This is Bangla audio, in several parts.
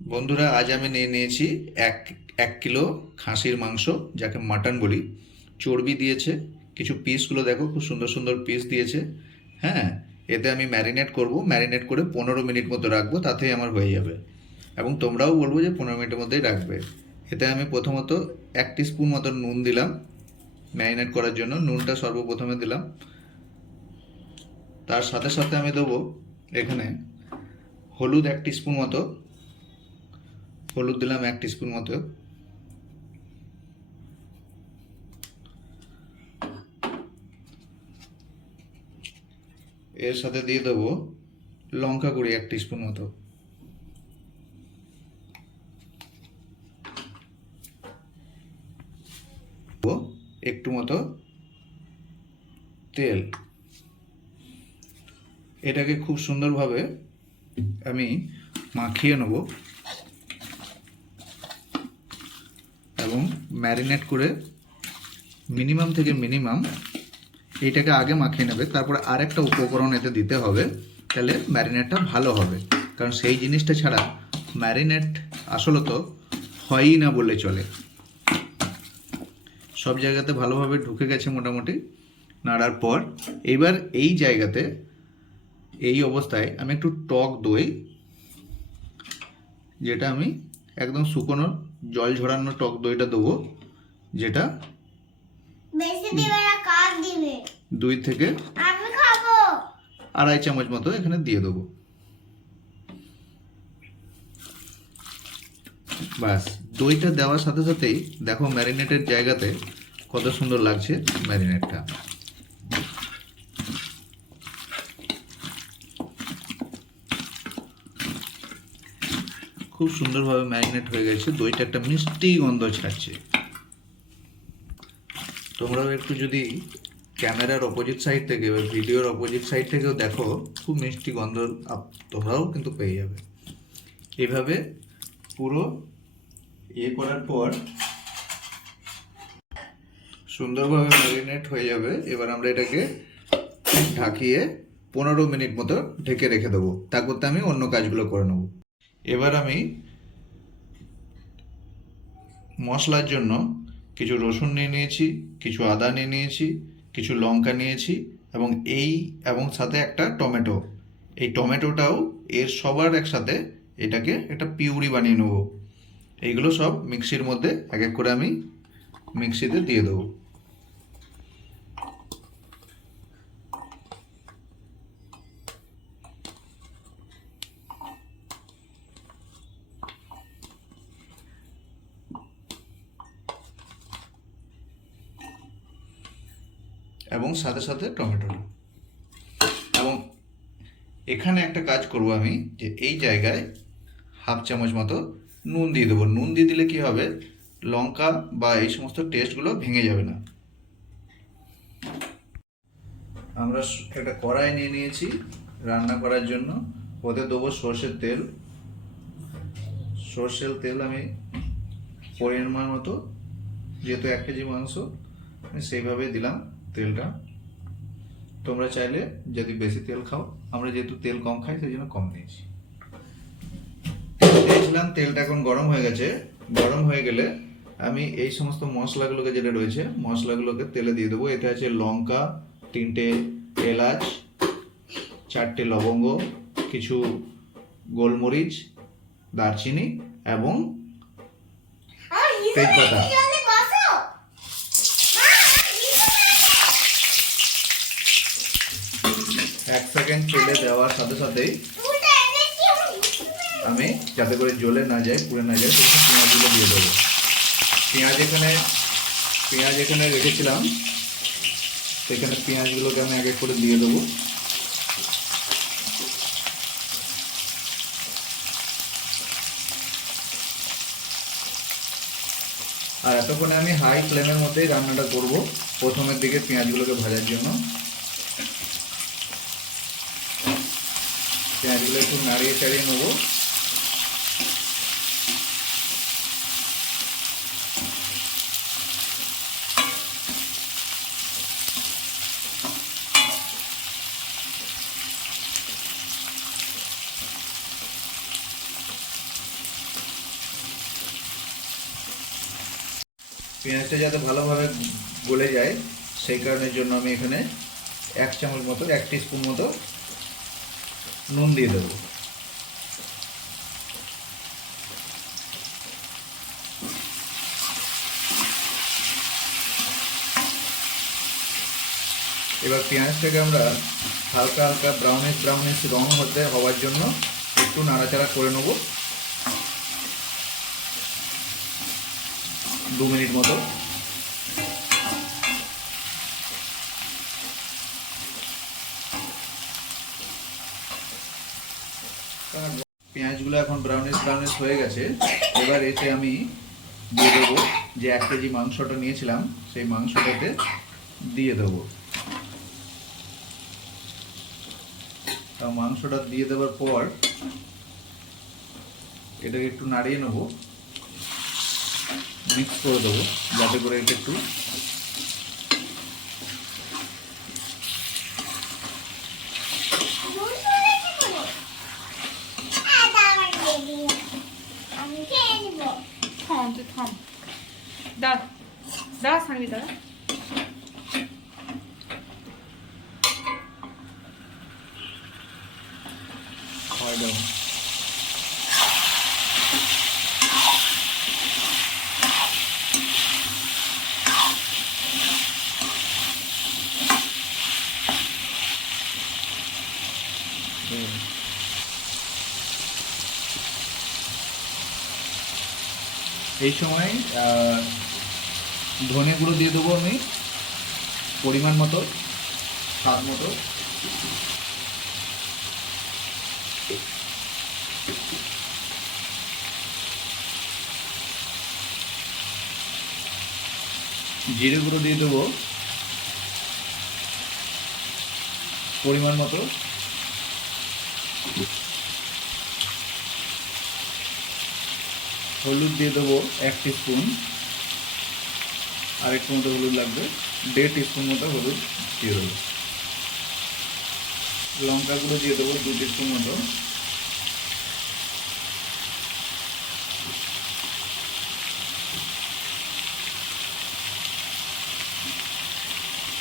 বন্ধুরা, আজ আমি নিয়ে নিয়েছি এক এক কিলো খাসির মাংস, যাকে মাটন বলি। চর্বি দিয়েছে, কিছু পিসগুলো দেখো খুব সুন্দর সুন্দর পিস দিয়েছে। হ্যাঁ, এতে আমি ম্যারিনেট করব, ম্যারিনেট করে 15 মিনিট মতো রাখবো, তাতেই আমার হয়ে যাবে। এবং তোমরাও বলবো যে 15 মিনিটের মধ্যেই রাখবে। এতে আমি প্রথমত 1 টিস্পুন মতো নুন দিলাম, ম্যারিনেট করার জন্য নুনটা সর্বপ্রথমে দিলাম। তার সাথে সাথে আমি দেবো এখানে হলুদ 1 টিস্পুন মতো, হলুদ দিলাম 1 টিস্পুন মতো। এর সাথে দিয়ে দেবো লঙ্কা গুঁড়ি 1 টিস্পুন মতো। একটু মতো তেল। এটাকে খুব সুন্দরভাবে আমি মাখিয়ে নেব এবং ম্যারিনেট করে মিনিমাম থেকে মিনিমাম এইটাকে আগে মাখিয়ে নেবে, তারপরে আরেকটা উপকরণ এতে দিতে হবে, তাহলে ম্যারিনেটটা ভালো হবে। কারণ সেই জিনিসটা ছাড়া ম্যারিনেট আসলত হয়ই না বললে চলে। সব জায়গাতে ভালোভাবে ঢুকে গেছে মোটামুটি নাড়ার পর। এইবার এই জায়গাতে, এই অবস্থায় আমি একটু টক দই, যেটা আমি একদম শুকনো জল ঝরানো টক দইটা দেবো, যেটা বেশি দিবে না, কার দিবে? 2 থেকে আমি খাবো। 2.5 চামচ মতো এখানে দিয়ে দেবো। বাস, দইটা দেওয়ার সাথে সাথেই দেখো ম্যারিনেটের জায়গাতে কত সুন্দর লাগছে ম্যারিনেটটা। খুব সুন্দরভাবে ম্যারিনেট হয়ে গেছে, দইটা একটা মিষ্টি গন্ধ ছাড়ছে। তোমরাও একটু যদি ক্যামেরার অপোজিট সাইড থেকে বা ভিডিওর অপোজিট সাইড থেকেও দেখো, খুব মিষ্টি গন্ধ তোমরাও কিন্তু পেয়ে যাবে। এইভাবে পুরো করার পর সুন্দরভাবে ম্যারিনেট হয়ে যাবে। এবার আমরা এটাকে ঢাকিয়ে 15 মিনিট মতো ঢেকে রেখে দেবো। তা করতে আমি অন্য কাজগুলো করে নেব। এবার আমি মশলার জন্য কিছু রসুন নিয়ে নিয়েছি, কিছু আদা নিয়ে নিয়েছি, কিছু লঙ্কা নিয়েছি, এবং সাথে একটা টমেটো। এই টমেটোটাও এর সবার একসাথে এটাকে একটা পিউরি বানিয়ে নেব। এইগুলো সব মিক্সির মধ্যে এক এক করে আমি মিক্সিতে দিয়ে দেবো। এবং সাথে সাথে টমেটো। এবং এখানে একটা কাজ করব আমি, যে এই জায়গায় 1/2 চামচ মতো নুন দিয়ে দেবো। নুন দিয়ে দিলে কি হবে, লঙ্কা বা এই সমস্ত টেস্টগুলো ভেঙে যাবে না। আমরা একটা কড়াই নিয়ে নিয়েছি রান্না করার জন্য। ওতে দেবো সর্ষের তেল। সর্ষের তেল আমি পরিমাণ মতো, যেহেতু 1 কেজি মাংস, আমি সেইভাবে দিলাম তেলটা। তোমরা চাইলে যদি বেশি তেল খাও, আমরা যেহেতু তেল কম খাই সেই জন্য কম নিয়েছি। দিয়েছিলাম, তেলটা এখন গরম হয়ে গেছে। গরম হয়ে গেলে আমি এই সমস্ত মশলাগুলোকে, যেটা রয়েছে মশলাগুলোকে তেলে দিয়ে দেবো। এতে আছে লঙ্কা, 3টে এলাচ, 4টে লবঙ্গ, কিছু গোলমরিচ, দারচিনি এবং তেজপাতা। 1 সেকেন্ড তেলে দেওয়ার সাথে সাথেই আমি, যাতে করে জ্বলে না যায়, পুড়ে না যায়, সেখানে পেঁয়াজগুলো দিয়ে দেবো। পেঁয়াজ এখানে রেখেছিলাম, সেখানে পেঁয়াজগুলোকে আমি এক এক করে দিয়ে দেবো। আর এতক্ষণে আমি হাই ফ্লেমের মধ্যেই রান্নাটা করব, প্রথমের দিকে পেঁয়াজগুলোকে ভাজার জন্য। পেঁয়াজগুলো একটু নাড়িয়ে চাড়িয়ে নেবো। পেঁয়াজটা যাতে ভালোভাবে গলে যায় সেই কারণের জন্য আমি এখানে 1 চামচ মতো 1 টিস্পুন মতো নুন দিয়ে দেবো। এবার পেঁয়াজটাকে আমরা হালকা হালকা ব্রাউনিশ রং হওয়ার জন্য একটু নাড়াচাড়া করে নেব 2 মিনিট মতো। পেঁয়াজগুলো এখন ব্রাউনিশ হয়ে গেছে। এবার এতে আমি দিয়ে দেবো যে 1 কেজি মাংসটা নিয়েছিলাম সেই মাংসটাতে দিয়ে দেবো। মাংসটা দিয়ে দেওয়ার পর এটাকে একটু নাড়িয়ে নেবো, মিক্স করে দেবো যাতে করে এটা একটু থাম তুই থাম, দাঁড়া দাঁড়া সানবি দাঁড়া। হয় দাও। এই সময় ধনে গুঁড়ো দিয়ে দেবো আমি পরিমাণ মতো, স্বাদ মতো। জিরে গুঁড়ো দিয়ে দেবো পরিমাণ মতো। হলুদ দিয়ে দেবো 1 টিস্পুন, আর একটু মতো হলুদ লাগবে, 1.5 টিস্পুন মতো হলুদ দিয়ে দেবো। লঙ্কা গুঁড়ো দিয়ে দেবো 2 টিস্পুন মতো।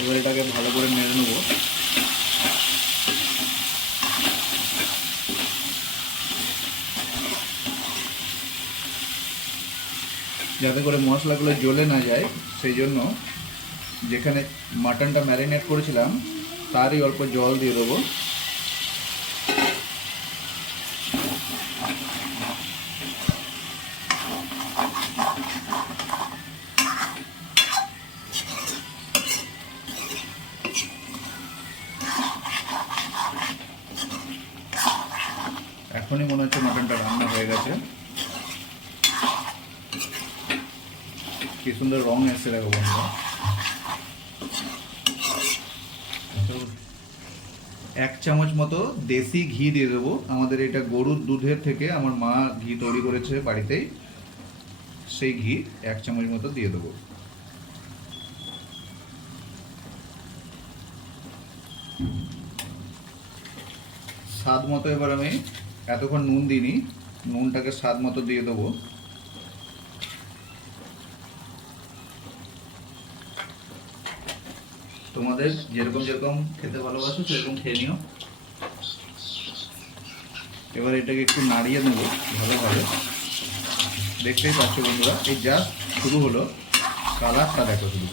এবার এটাকে ভালো করে নেড়ে নেবো। যাতে করে মশলাগুলো জ্বলে না যায় সেই জন্য যেখানে মাটনটা ম্যারিনেট করেছিলাম তারই অল্প জল দিয়ে দেবো। এখনই মনে হচ্ছে মাটনটা রান্না হয়ে গেছে। কি সুন্দর রং এসছে দেখো বন্ধুরা। 1 চামচ মতো দেশি ঘি দিয়ে দেবো। আমাদের এটা গরুর দুধের থেকে আমার মা ঘি তৈরি করেছে বাড়িতেই, সেই ঘি 1 চামচ মতো দিয়ে দেবো। স্বাদ মতো এবার আমি এতক্ষণ নুন দিইনি, নুনটাকে স্বাদ মতো দিয়ে দেবো। তোমাদের যেরকম যেরকম খেতে ভালোবাসো সেরকম খেয়ে নিও। এবার এটাকে একটু নাড়িয়ে নেবো ভালোভাবে। দেখতেই পাচ্ছ বন্ধুরা, এই জাস্ট শুরু হলো, কালারটা দেখো শুধু।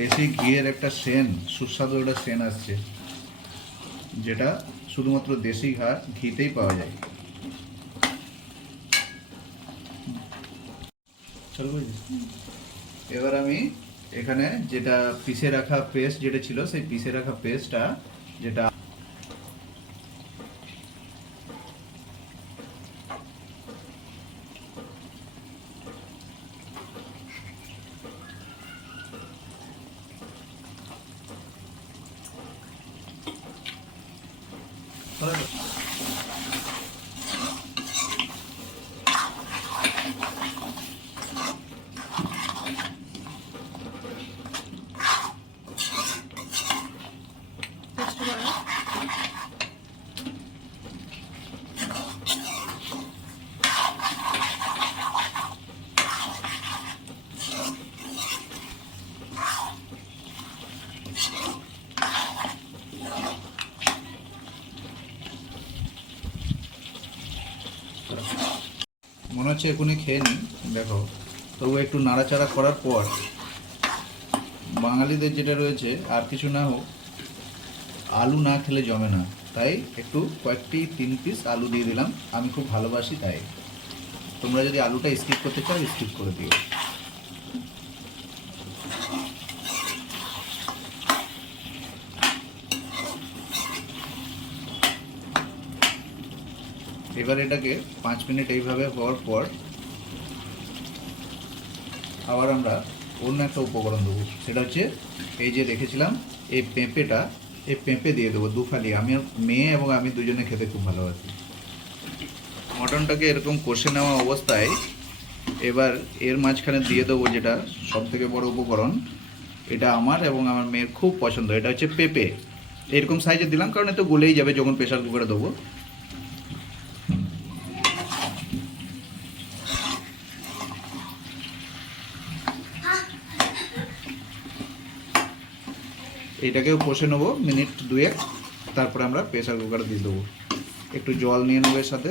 দেশি ঘিয়ের একটা সুস্বাদু একটা সেন্ট আসছে, যেটা শুধুমাত্র দেশি ঘিতেই পাওয়া যায়। এবার আমি এখানে যেটা পিষে রাখা পেস্ট যেটা ছিল সেই পিষে রাখা পেস্টটা যেটা টেস্ট করে হচ্ছে এখনই খেয়ে নিই, দেখো। তবু একটু নাড়াচাড়া করার পর বাঙালিদের যেটা রয়েছে, আর কিছু না হোক আলু না খেলে জমে না, তাই একটু কয়েকটি 3 পিস আলু দিয়ে দিলাম। আমি খুব ভালোবাসি তাই। তোমরা যদি আলুটা স্কিপ করতে চাও স্কিপ করে দিও। এবার এটাকে 5 মিনিট এইভাবে হওয়ার পর আবার আমরা অন্য একটা উপকরণ দেবো। সেটা হচ্ছে এই যে রেখেছিলাম এই পেঁপেটা, এই পেঁপে দিয়ে দেবো 2 ফালি। আমি মেয়ে এবং আমি দুজনে খেতে খুব ভালোবাসি। মটনটাকে এরকম কষে নেওয়া অবস্থায় এবার এর মাঝখানে দিয়ে দেবো যেটা সব থেকে বড় উপকরণ। এটা আমার এবং আমার মেয়ের খুব পছন্দ, এটা হচ্ছে পেঁপে। এরকম সাইজে দিলাম কারণ এত গলেই যাবে যখন প্রেশার কুকারে দেবো। এটাকেও কষে নেবো মিনিট 2-এক, তারপরে আমরা প্রেসার কুকারে দিয়ে দেবো। একটু জল নিয়ে নেবো এর সাথে,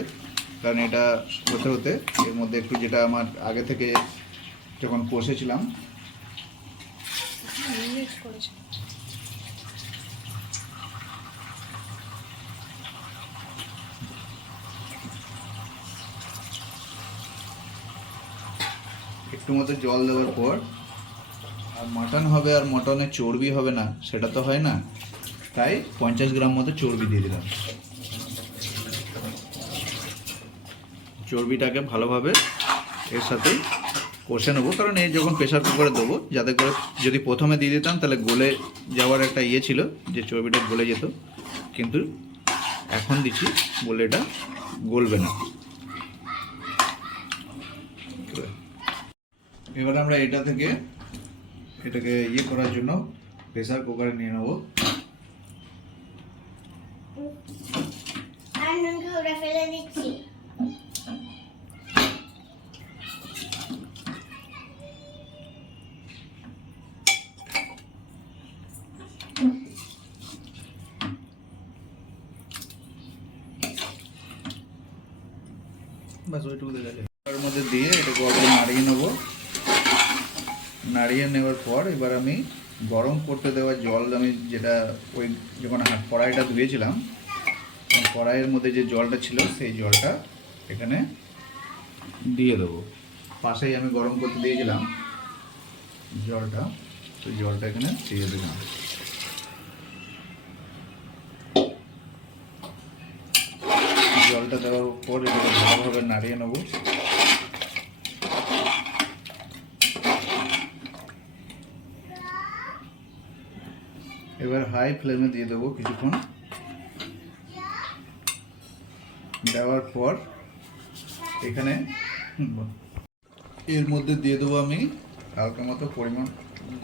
কারণ এটা হতে হতে এর মধ্যে একটু যেটা আমার আগে থেকে যখন কষেছিলাম একটু মতো জল দেওয়ার পর, আর মাটন হবে আর মটনের চর্বি হবে না সেটা তো হয় না, তাই 50 গ্রাম মতো চর্বি দিয়ে দিলাম। চর্বিটাকে ভালোভাবে এর সাথে কষে নেবো, কারণ এই যখন প্রেশার কুকারে দেবো, যাতে করে যদি প্রথমে দিয়ে দিতাম তাহলে গলে যাওয়ার একটা ইয়ে ছিল যে চর্বিটা গলে যেত, কিন্তু এখন দিচ্ছি বলে এটা গলবে না। এবার আমরা এটা থেকে এটাকে ইয়ে করার জন্য প্রেসার কুকারে নিয়ে নেবো। আর নুনটা ওটা ফেলে দিচ্ছি। বাস ওইটুকু দেখা যায়। এর মধ্যে দিয়ে এটাকে অল্প নাড়িয়ে নেবো। নাড়িয়ে নেওয়ার পর এবার আমি গরম করতে দেওয়া জল, আমি যেটা ওই যখন কড়াইটা ধুয়েছিলাম কড়াইয়ের মধ্যে যে জলটা ছিল সেই জলটা এখানে দিয়ে দেবো। পাশেই আমি গরম করতে দিয়েছিলাম জলটা, তো জলটা এখানে দিয়ে দিলাম। জলটা দেওয়ার পর এটাকে ভালোভাবে নাড়িয়ে নেব। এবার হাই ফ্লেমে দিয়ে দেবো কিছুক্ষণ। দেওয়ার পর এখানে এর মধ্যে দিয়ে দেবো আমি হালকা মতো পরিমাণ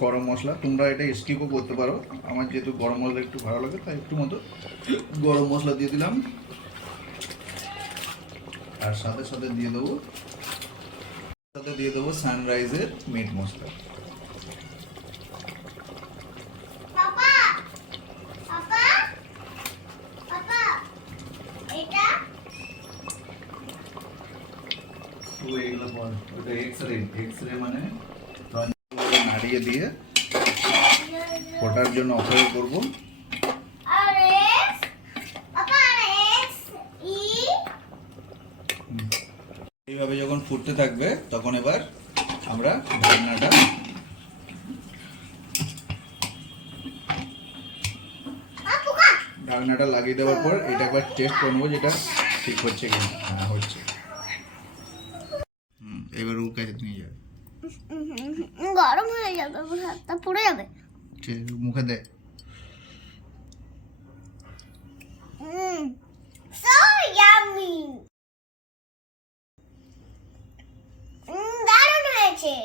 গরম মশলা। তোমরা এটা স্কিপও করতে পারো, আমার যেহেতু গরম মশলা একটু ভালো লাগে তাই একটু মতো গরম মশলা দিয়ে দিলাম। আর সাথে সাথে দিয়ে দেবো সানরাইজের মিট মশলা। পাপা পাপা পাপা এটা এগুলো বল, ওটা এক্সরে মানে নাড়িয়ে দিয়ে ফোটার জন্য অপেক্ষা করবো। আর এক্স পাপা আর এক্স ই এইভাবে যখন ফুটতে থাকবে তখন এবার আমরা ঢাকনাটা লাগিয়ে দেওয়ার পর এটা একবার টেস্ট করবো যেটা ঠিক হচ্ছে কিনা। হ্যাঁ হচ্ছে। এবার ওর কাছে নিয়ে যাবে, গরম হয়ে যাবে, আমার হাতটা পুড়ে যাবে। মুখে দে। সো ইয়াম্মি, দারুণ হয়েছে।